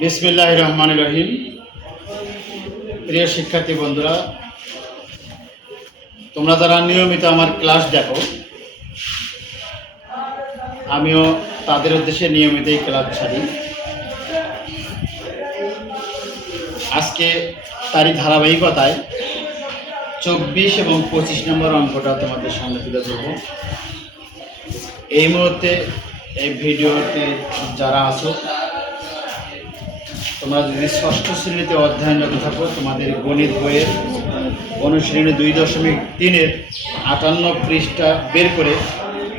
বিসমিল্লাহির রহমানির রহিম। প্রিয় শিক্ষার্থী বন্ধুরা, তোমরা যারা নিয়মিত আমার ক্লাস দেখো, আমিও তাদের উদ্দেশ্যে নিয়মিতই ক্লাস ছাড়ি। আজকে তারই ধারাবাহিকতায় 24 এবং 25 নম্বর অঙ্কটা তোমাদের সামনে তুলে ধরব। এই মুহূর্তে এই ভিডিওতে যারা আছো, তোমরা যদি ষষ্ঠ শ্রেণীতে অধ্যয়নরত থাকো, তোমাদের গণিত বইয়ের অনুশীলনী 2.3-এর 58 পৃষ্ঠা বের করে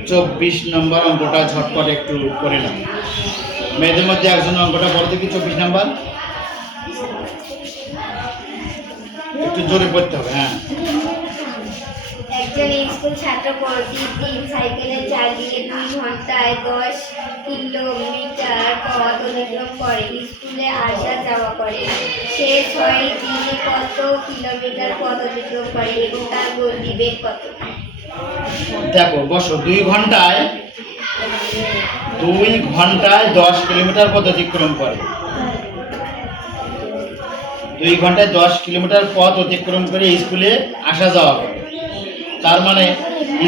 24 নম্বর অঙ্কটা ঝটপট একটু করে নাও। মেয়েদের মধ্যে একজন অঙ্কটা বলো দেখি, 24 নম্বর একটু জোরে পড়তে হবে। হ্যাঁ, একজন স্কুল ছাত্র প্রতিদিন সাইকেলে চালিয়ে 2 ঘন্টায় 10 কিলোমিটার পথ অতিক্রম করে। স্কুলে আসা যাওয়া করে। সে 6 দিনে কত কিলোমিটার পথ অতিক্রম করে এবং তার গতিবেগ কত? দেখো বসো। 2 ঘন্টায় 10 কিলোমিটার পথ অতিক্রম করে। 2 ঘন্টায় 10 কিলোমিটার পথ অতিক্রম করে স্কুলে আসা যাওয়া করে। তার মানে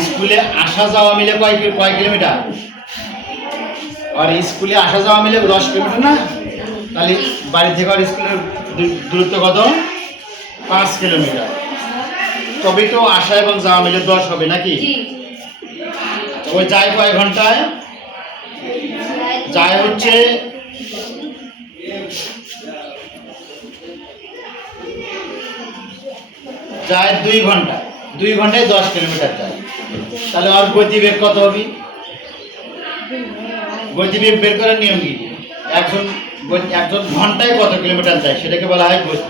স্কুলে আসা যাওয়া মিলে কয় কিলোমিটার? আর স্কুলে আসা যাওয়া মিলে 10 কিলোমিটার না? তাহলে বাড়ি থেকে আর স্কুলের দূরত্ব কত? 5 কিলোমিটার। তবেই তো আসা এবং যাওয়া মিলে 10 হবে নাকি? ওই যায় কয় ঘন্টায়? যায় হচ্ছে যায় 2 ঘন্টা। 2 ঘন্টায় 10 কিলোমিটার যায়। তাহলে আর গতিবেগ কত হবে? গতিবেগ বের করার নিয়ম কি? একজন ঘন্টায় কত কিলোমিটার যায় সেটাকে বলা হয় গতি।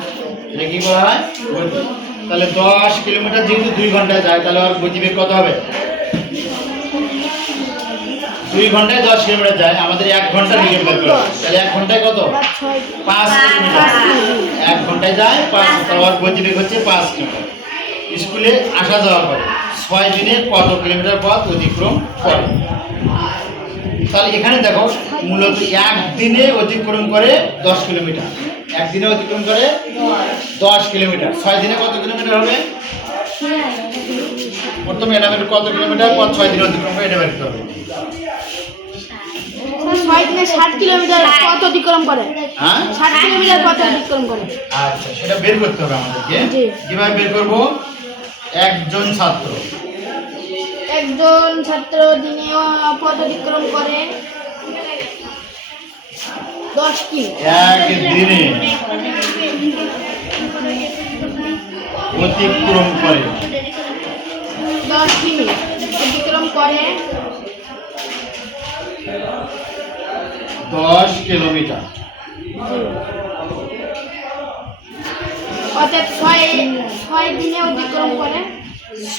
এটা কি বলা হয়? গতি। তাহলে 10 কিলোমিটার যেহেতু 2 ঘন্টায় যায়, তাহলে আর গতিবেগ কত হবে? 2 ঘন্টায় 10 কিলোমিটার যায়, আমাদের 1 ঘন্টা নিয়ে বের করতে হবে। তাহলে 1 ঘন্টায় কত? 5 কিলোমিটার। 1 ঘন্টায় যায় 5, তাহলে আর গতিবেগ হচ্ছে 5 কিলোমিটার। স্কুলে আসা যাওয়া করে 6 দিনে কত কিলোমিটার পথ অতিক্রম করে? তাহলে এখানে দেখো, মূলত 1 দিনে অতিক্রম করে 10 কিলোমিটার। 1 দিনে অতিক্রম করে 10 কিলোমিটার। 6 দিনে কত কিলোমিটার হবে? প্রথমে এটা বের কত কিলোমিটার পথ 6 দিনে অতিক্রম করে, এটা বের করতে হবে। 6 দিনে 60 কিলোমিটার পথ অতিক্রম করে। হ্যাঁ, 60 কিলোমিটার পথ অতিক্রম করে। আচ্ছা, সেটা বের করতে হবে আমাদেরকে। কিভাবে বের করব? একজন ছাত্র দিনে পথ অতিক্রম করে 10 কি? 1 দিনে অতিক্রম করে 10 কিমি অতিক্রম করে 10 কিলোমিটার। অর্থাৎ 6 দিনে অতিক্রম করে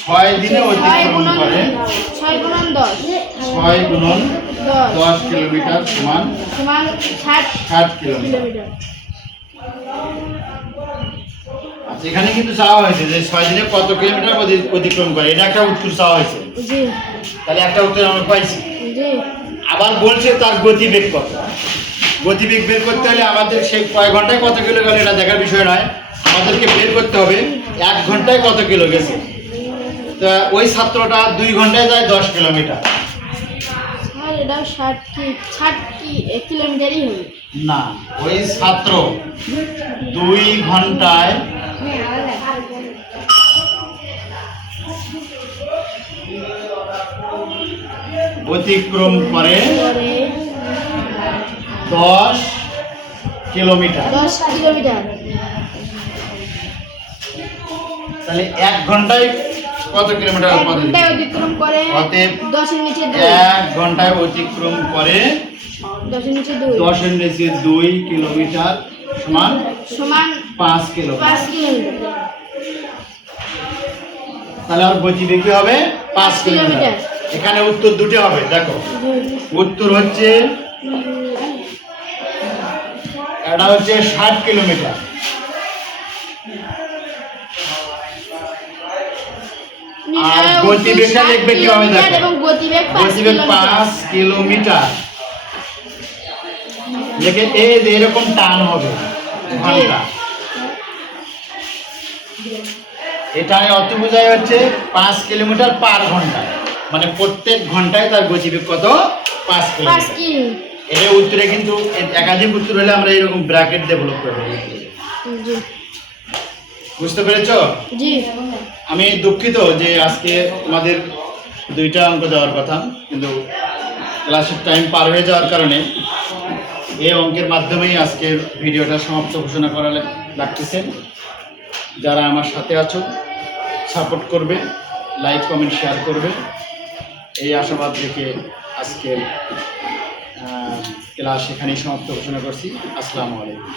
6 দিনে অতিক্রম করে 6 গুণন 10 6 গুণন 10 কিলোমিটার সমান 60 কিলোমিটার। আচ্ছা, এখানে কিন্তু চাওয়া হয়েছে যে 6 দিনে কত কিলোমিটার অতিক্রম করে, এটা একটা উত্তর চাওয়া হয়েছে। জি তাহলে একটা উত্তর আমরা পাইছি। জি আবার বলছে তার গতিবেগ কত। গতিবেগ বের করতে হলে আমাদের সেই কয় ঘন্টায় কত কিলো গেল এটা দেখার বিষয় নয়, আমাদেরকে বের করতে হবে 1 ঘন্টায় কত কিলো গেছে। তা ওই ছাত্রটা 2 ঘন্টায় যায় 10 কিলোমিটার। আর এটা 60 কিলোমিটারই হবে না, ওই ছাত্র 2 ঘন্টায় অতিক্রম করে 10 কিলোমিটার। 10 কিলোমিটার। তাহলে 1 ঘন্টায় কত কিলোমিটার এক ঘন্টায় অতিক্রম করে অতএব 10 এর নিচে 2 1 ঘন্টায় অতিক্রম করে 10 এর নিচে 2 10 এর নিচে 2 কিলোমিটার সমান 5 কিলোমিটার। 5 কিলোমিটার। তাহলে আর গতিবেগ কি হবে? 5 কিলোমিটার। এখানে উত্তর দুটো হবে। দেখো, উত্তর হচ্ছে এটা হচ্ছে 60 কিলোমিটার। আর গতিবেগটা লিখবে কিভাবে? দেখো, এবং গতিবেগ 5 কিলোমিটার। লেখে এই যে এরকম টান হবে ঘন্টা। এটা অত বোঝায় হচ্ছে 5 কিলোমিটার পার ঘন্টা, মানে প্রত্যেক ঘন্টায় তার গতিবেগ কত? 5 5 কিলোমিটার। কি এটা উত্তরে কিন্তু একাধিক উত্তর হলে আমরা এরকম ব্র্যাকেট ডেভেলপ করবো। জি বুঝতে পেরেছো? জি আমি দুঃখিত যে আজকে তোমাদের 2টা অঙ্ক দেওয়ার কথা, কিন্তু ক্লাসের টাইম পার হয়ে যাওয়ার কারণে এই অঙ্কের মাধ্যমেই আজকের ভিডিওটা সমাপ্ত ঘোষণা করা লাগতেছে। যারা আমার সাথে আছো সাপোর্ট করবে, লাইক কমেন্ট শেয়ার করবে, এই আশাবাদ রেখে আজকের ক্লাস এখানেই সমাপ্ত ঘোষণা করছি। আসসালামু আলাইকুম।